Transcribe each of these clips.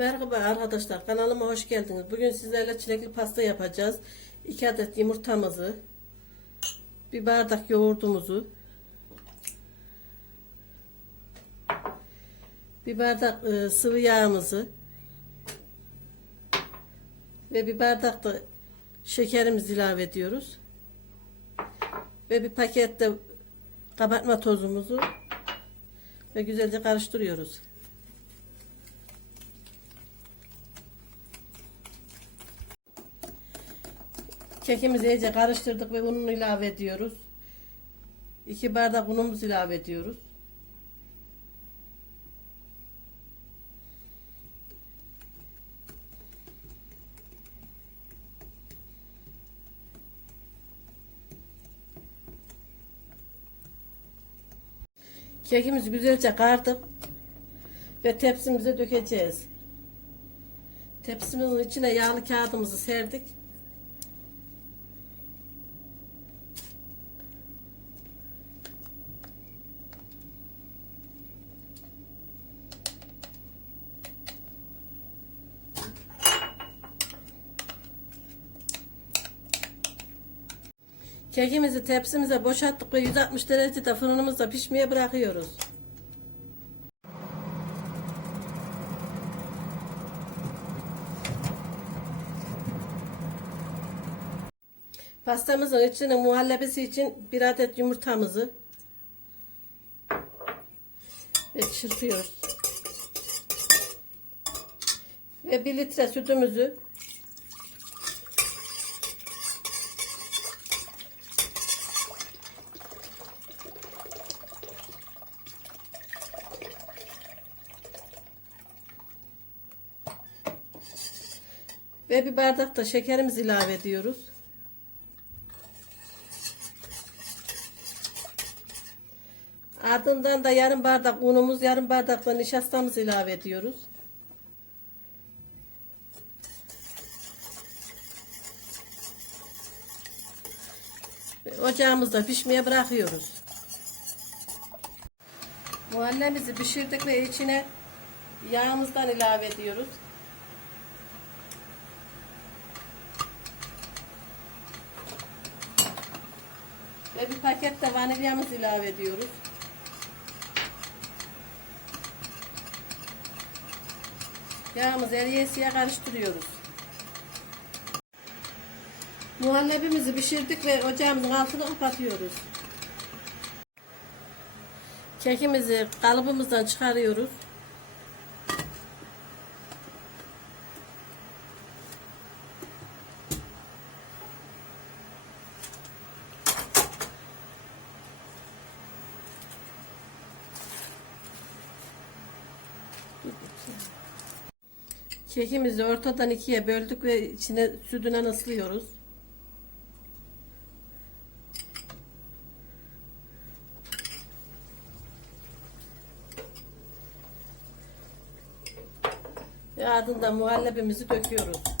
Merhaba arkadaşlar kanalıma hoş geldiniz. Bugün sizlerle çilekli pasta yapacağız. 2 adet yumurtamızı, bir bardak yoğurdumuzu, bir bardak e, sıvı yağımızı ve bir bardak da şekerimizi ilave ediyoruz. Ve bir paket de kabartma tozumuzu ve güzelce karıştırıyoruz. Kekimizi iyice karıştırdık ve ununu ilave ediyoruz. 2 bardak unumuzu ilave ediyoruz. Kekimizi güzelce kardık ve tepsimize dökeceğiz. Tepsimizin içine yağlı kağıdımızı serdik. Kekimizi tepsimize boşalttık ve 160 derecede fırınımızda pişmeye bırakıyoruz. Pastamızın içine muhallebisi için bir adet yumurtamızı ve çırpıyoruz. Ve bir litre sütümüzü Ve bir bardak da şekerimizi ilave ediyoruz. Ardından da yarım bardak unumuz, yarım bardak da nişastamızı ilave ediyoruz. Ocağımızda pişmeye bırakıyoruz. Muhallemizi pişirdik ve içine yağımızdan ilave ediyoruz. Ve bir paket de vanilyamızı ilave ediyoruz. Yağımızı eriyesiye karıştırıyoruz. Muhallebimizi pişirdik ve ocağımızın altını kapatıyoruz. Kekimizi kalıbımızdan çıkarıyoruz. Kekimizi ortadan ikiye böldük ve içine sütünden ıslıyoruz. Ve ardından muhallebimizi döküyoruz.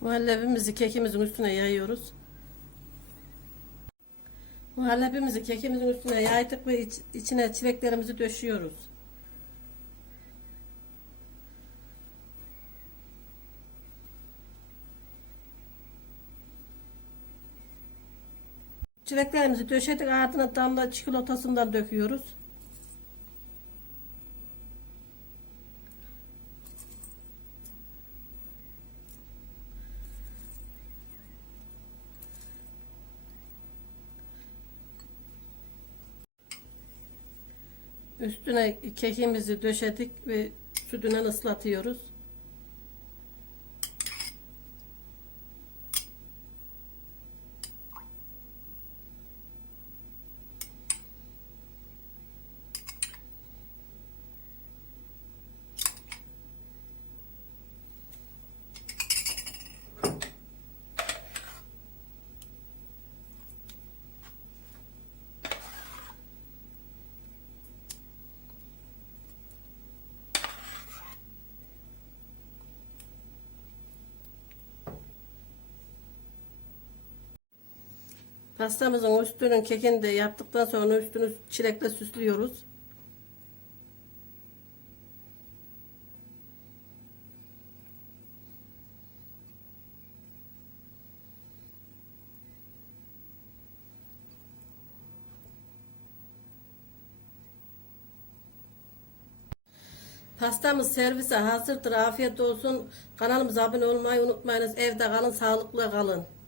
Muhallebimizi kekimizin üstüne yayıyoruz. Muhallebimizi kekimizin üstüne yaydık ve iç- içine çileklerimizi döşüyoruz. Çileklerimizi döşedik ardına damla çikolatasından döküyoruz. Üstüne kekimizi döşedik ve sütünden ıslatıyoruz. Pastamızın üstünün kekini de yaptıktan sonra üstünü çilekle süslüyoruz. Pastamız servise hazırdır. Afiyet olsun. Kanalımıza abone olmayı unutmayınız. Evde kalın, sağlıklı kalın.